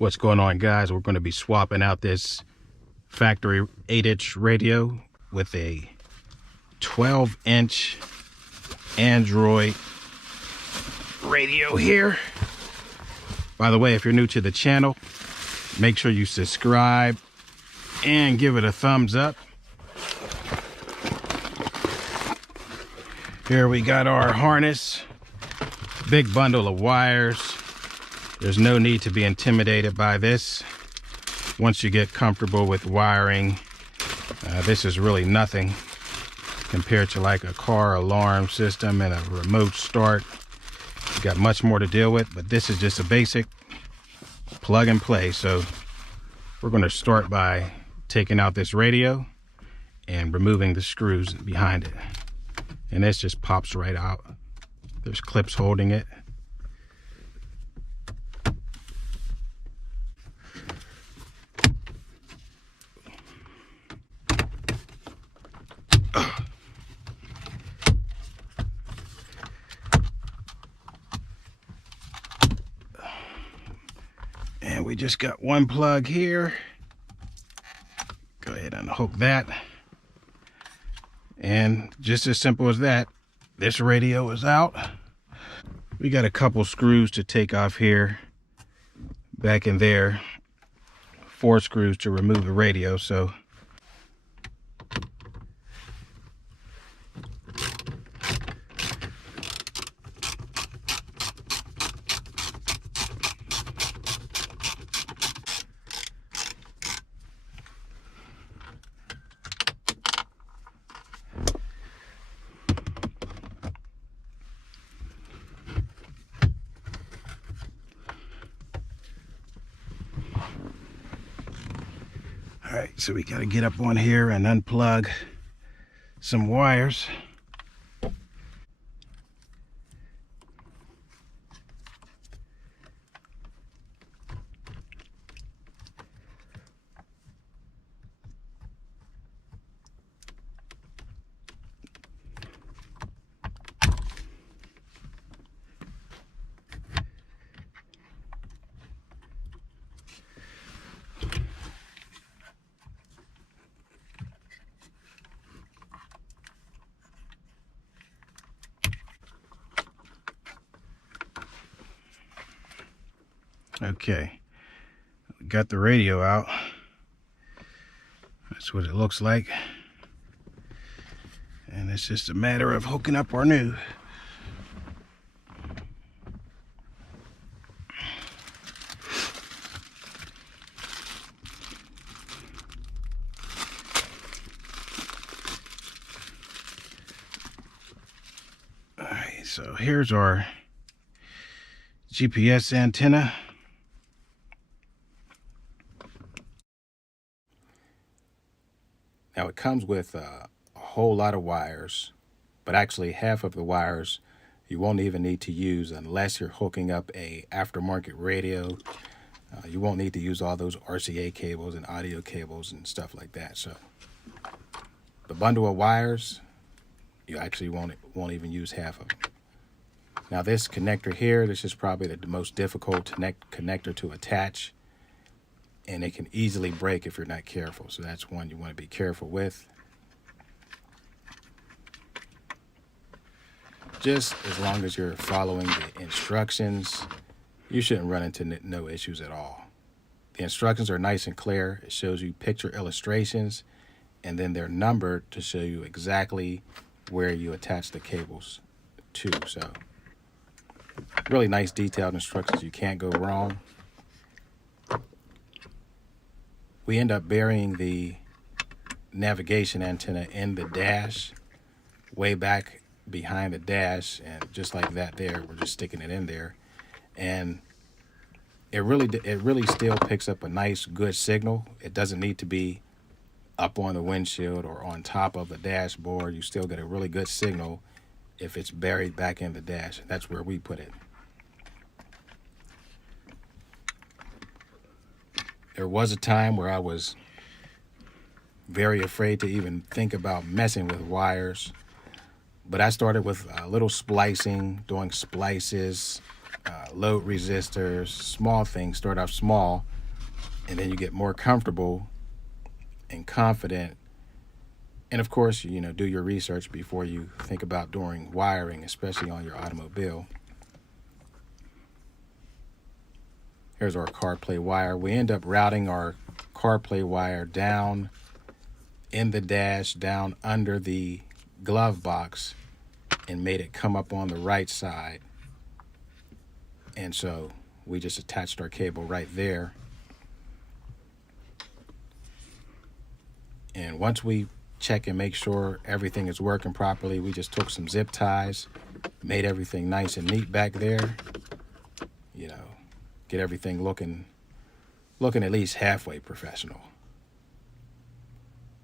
What's going on, guys? We're going to be swapping out this factory 8-inch radio with a 12-inch Android radio here. By the way, if you're new to the channel, make sure you subscribe and give it a thumbs up. Here we got our harness, big bundle of wires. There's no need to be intimidated by this. Once you get comfortable with wiring, this is really nothing compared to like a car alarm system and a remote start. You got much more to deal with, but this is just a basic plug and play. So we're going to start by taking out this radio and removing the screws behind it. And this just pops right out. There's clips holding it. And we just got one plug here. Go ahead and hook that. And just as simple as that, this radio is out. We got a couple screws to take off here, back in there. 4 screws to remove the radio. So all right, so we got to get up on here and unplug some wires. Okay, we got the radio out. That's what it looks like. And it's just a matter of hooking up our new. All right, so here's our GPS antenna. Now it comes with a whole lot of wires, but actually half of the wires you won't even need to use unless you're hooking up a aftermarket radio. You won't need to use all those RCA cables and audio cables and stuff like that. So the bundle of wires, you actually won't even use half of them. Now this connector here, this is probably the most difficult connector to attach. And it can easily break if you're not careful. So that's one you want to be careful with. Just as long as you're following the instructions, you shouldn't run into no issues at all. The instructions are nice and clear. It shows you picture illustrations, and then they're numbered to show you exactly where you attach the cables to. So really nice detailed instructions. You can't go wrong. We end up burying the navigation antenna in the dash, way back behind the dash, and just like that there, we're just sticking it in there. And it really still picks up a nice, good signal. It doesn't need to be up on the windshield or on top of the dashboard. You still get a really good signal if it's buried back in the dash. That's where we put it. There was a time where I was very afraid to even think about messing with wires, but I started with a little splicing, doing splices, load resistors, small things. Start off small, and then you get more comfortable and confident. And of course, you know, do your research before you think about doing wiring, especially on your automobile. Here's our CarPlay wire. We end up routing our CarPlay wire down in the dash, down under the glove box, and made it come up on the right side. And so we just attached our cable right there. And once we check and make sure everything is working properly, we just took some zip ties, made everything nice and neat back there. You know, get everything looking at least halfway professional.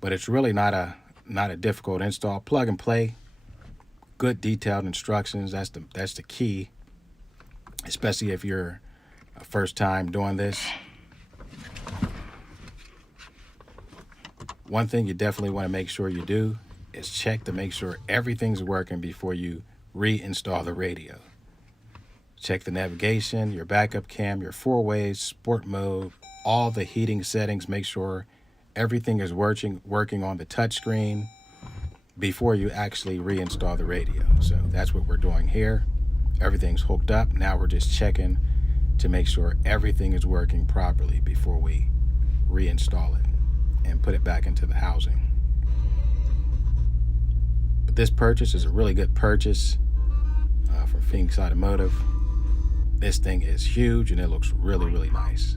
But it's really not a difficult install. Plug and play. Good detailed instructions. That's the key, especially if you're a first time doing this. One thing you definitely want to make sure you do is check to make sure everything's working before you reinstall the radio. Check the navigation, your backup cam, your 4-ways, sport mode, all the heating settings. Make sure everything is working on the touchscreen before you actually reinstall the radio. So that's what we're doing here. Everything's hooked up. Now we're just checking to make sure everything is working properly before we reinstall it and put it back into the housing. But this purchase is a really good purchase from Phoenix Automotive. This thing is huge and it looks really, really nice.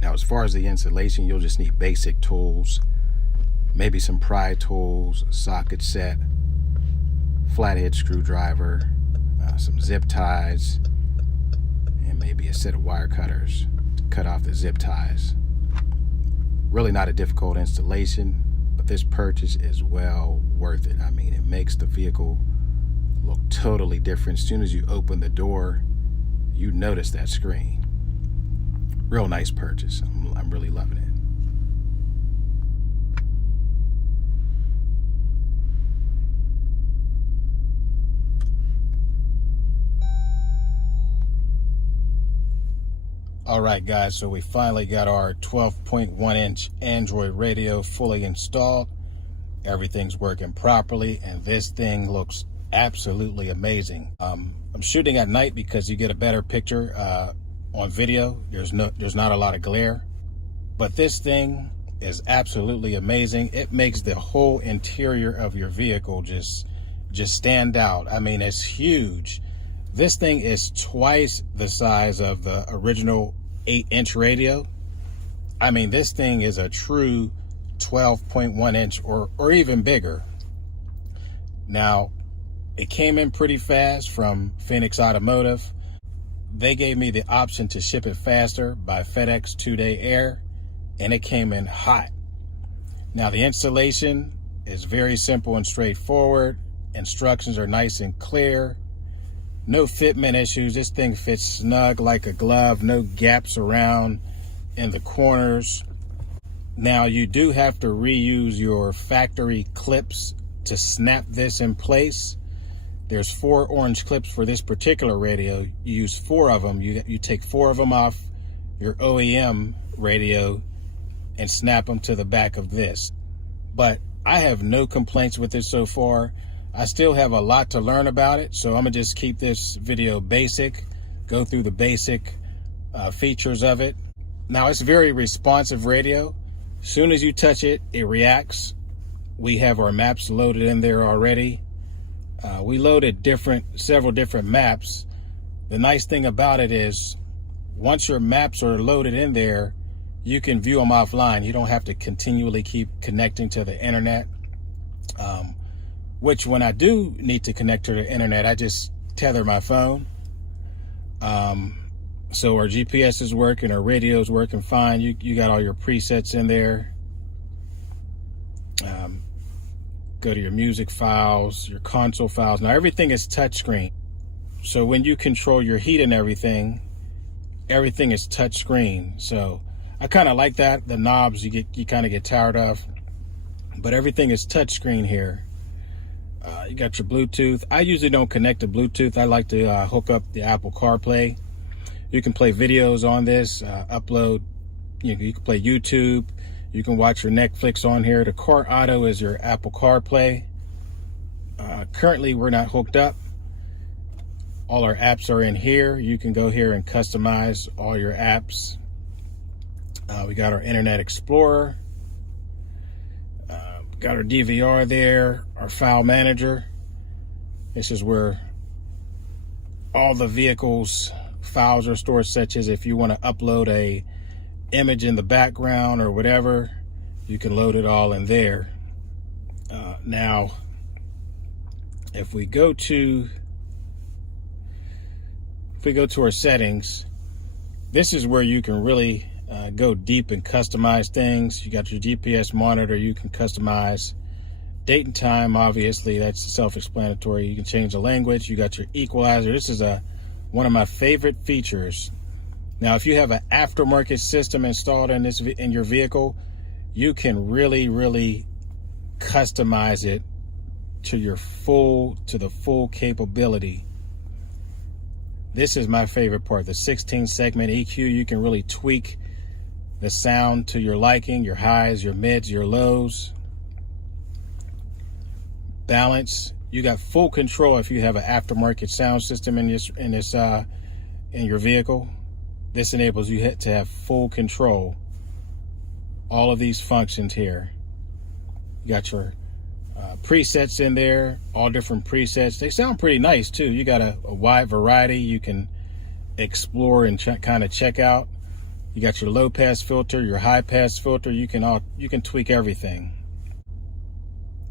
Now, as far as the installation, you'll just need basic tools, maybe some pry tools, a socket set, flathead screwdriver, some zip ties, and maybe a set of wire cutters to cut off the zip ties. Really not a difficult installation, but this purchase is well worth it. I mean, it makes the vehicle look totally different. As soon as you open the door, you notice that screen. Real nice purchase. I'm really loving it. All right, guys, so we finally got our 12.1-inch Android radio fully installed. Everything's working properly, and this thing looks absolutely amazing. I'm shooting at night because you get a better picture on video. There's not a lot of glare, but this thing is absolutely amazing. It makes the whole interior of your vehicle just stand out. I mean, it's huge. This thing is twice the size of the original 8-inch radio. I mean, this thing is a true 12.1-inch or even bigger. Now, it came in pretty fast from Phoenix Automotive. They gave me the option to ship it faster by FedEx 2-day air, and it came in hot. Now, the installation is very simple and straightforward. Instructions are nice and clear. No fitment issues. This thing fits snug like a glove. No gaps around in the corners. Now, you do have to reuse your factory clips to snap this in place. There's 4 orange clips for this particular radio. You use 4 of them. You take 4 of them off your OEM radio and snap them to the back of this. But I have no complaints with it so far. I still have a lot to learn about it, so I'm gonna just keep this video basic, go through the basic features of it. Now, it's a very responsive radio. As soon as you touch it, it reacts. We have our maps loaded in there already. We loaded several different maps. The nice thing about it is, once your maps are loaded in there, you can view them offline. You don't have to continually keep connecting to the internet. Which, when I do need to connect to the internet, I just tether my phone. So our GPS is working, our radio is working fine. You got all your presets in there. Go to your music files, your console files. Now, everything is touchscreen. So when you control your heat and everything is touchscreen. So I kind of like that. The knobs you kind of get tired of, but everything is touchscreen here. You got your Bluetooth. I usually don't connect to Bluetooth. I like to hook up the Apple CarPlay. You can play videos on this, upload, you can play YouTube, you can watch your Netflix on here. The Car Auto is your Apple CarPlay. Currently, we're not hooked up. All our apps are in here. You can go here and customize all your apps. We got our Internet Explorer. Got our DVR there, our file manager. This is where all the vehicles files are stored, such as if you want to upload a image in the background or whatever, you can load it all in there. Now, if we go to our settings, this is where you can really go deep and customize things. You got your GPS monitor. You can customize date and time. Obviously, that's self-explanatory. You can change the language. You got your equalizer. This is one of my favorite features. Now, if you have an aftermarket system installed in your vehicle, you can really customize it to the full capability. This is my favorite part, the 16 segment EQ. You can really tweak the sound to your liking, your highs, your mids, your lows. Balance, you got full control if you have an aftermarket sound system in your vehicle. This enables you to have full control. All of these functions here. You got your presets in there, all different presets. They sound pretty nice too. You got a wide variety you can explore and kind of check out. You got your low pass filter, your high pass filter. You can tweak everything.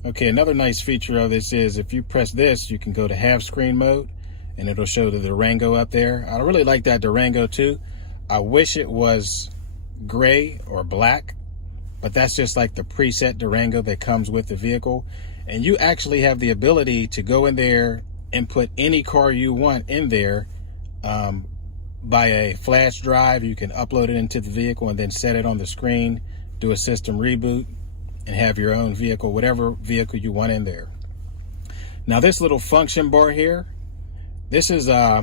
Okay, another nice feature of this is if you press this, you can go to half screen mode and it'll show the Durango up there. I really like that Durango too. I wish it was gray or black, but that's just like the preset Durango that comes with the vehicle. And you actually have the ability to go in there and put any car you want in there by a flash drive. You can upload it into the vehicle and then set it on the screen, do a system reboot, and have your own vehicle, whatever vehicle you want in there. Now this little function bar here, this is, I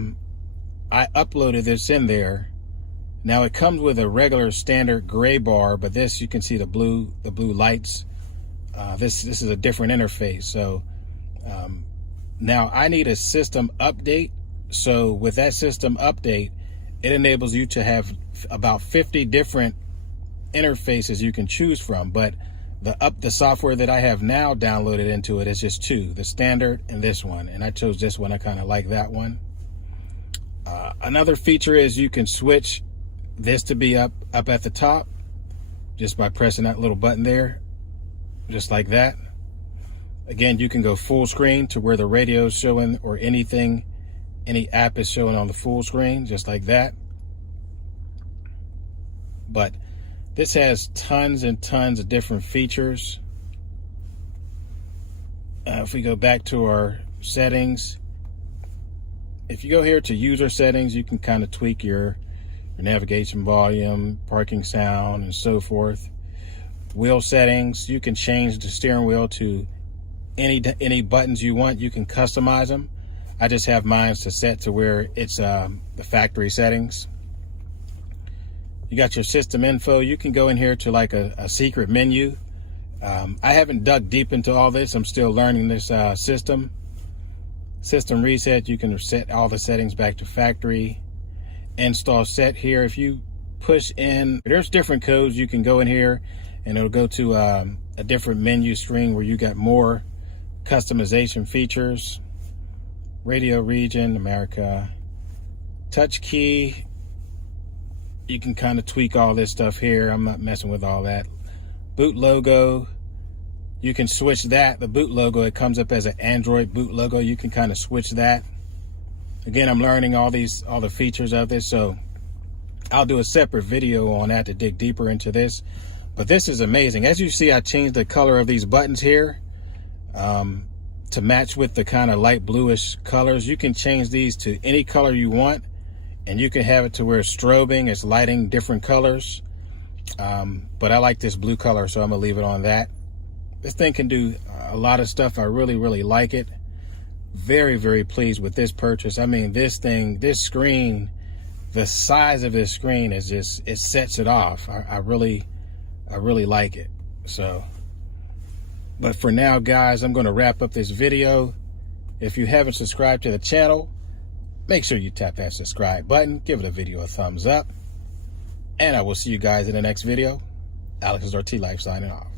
uploaded this in there. Now it comes with a regular standard gray bar, but this, you can see the blue lights. This is a different interface. So now I need a system update. So with that system update, it enables you to have about 50 different interfaces you can choose from. But the software that I have now downloaded into it is just two, the standard and this one. And I chose this one. I kind of like that one. Another feature is you can switch this to be up at the top just by pressing that little button there, just like that. Again, you can go full screen to where the radio is showing or any app is showing on the full screen, just like that. But this has tons and tons of different features. If we go back to our settings, if you go here to user settings, you can kind of tweak your navigation volume, parking sound, and so forth. Wheel settings, you can change the steering wheel to any buttons you want. You can customize them. I just have mine to set to where it's the factory settings. You got your system info. You can go in here to like a secret menu. I haven't dug deep into all this. I'm still learning this system. System reset, you can set all the settings back to factory. Install set here. If you push in, there's different codes. You can go in here and it'll go to a different menu screen where you got more customization features. Radio region, America. Touch key. You can kind of tweak all this stuff here. I'm not messing with all that. Boot logo. You can switch that. The boot logo, it comes up as an Android boot logo. You can kind of switch that. Again, I'm learning all the features of this, so I'll do a separate video on that to dig deeper into this. But this is amazing. As you see, I changed the color of these buttons here to match with the kind of light bluish colors. You can change these to any color you want, and you can have it to where it's strobing, it's lighting different colors. But I like this blue color, so I'm gonna leave it on that. This thing can do a lot of stuff. I really like it. Very pleased with this purchase. I mean, this screen the size of this screen is just, it sets it off. I really like it. So, but for now, guys, I'm going to wrap up this video. If you haven't subscribed to the channel, make sure you tap that subscribe button, give the video a thumbs up, and I will see you guys in the next video. Alex is RT Life signing off.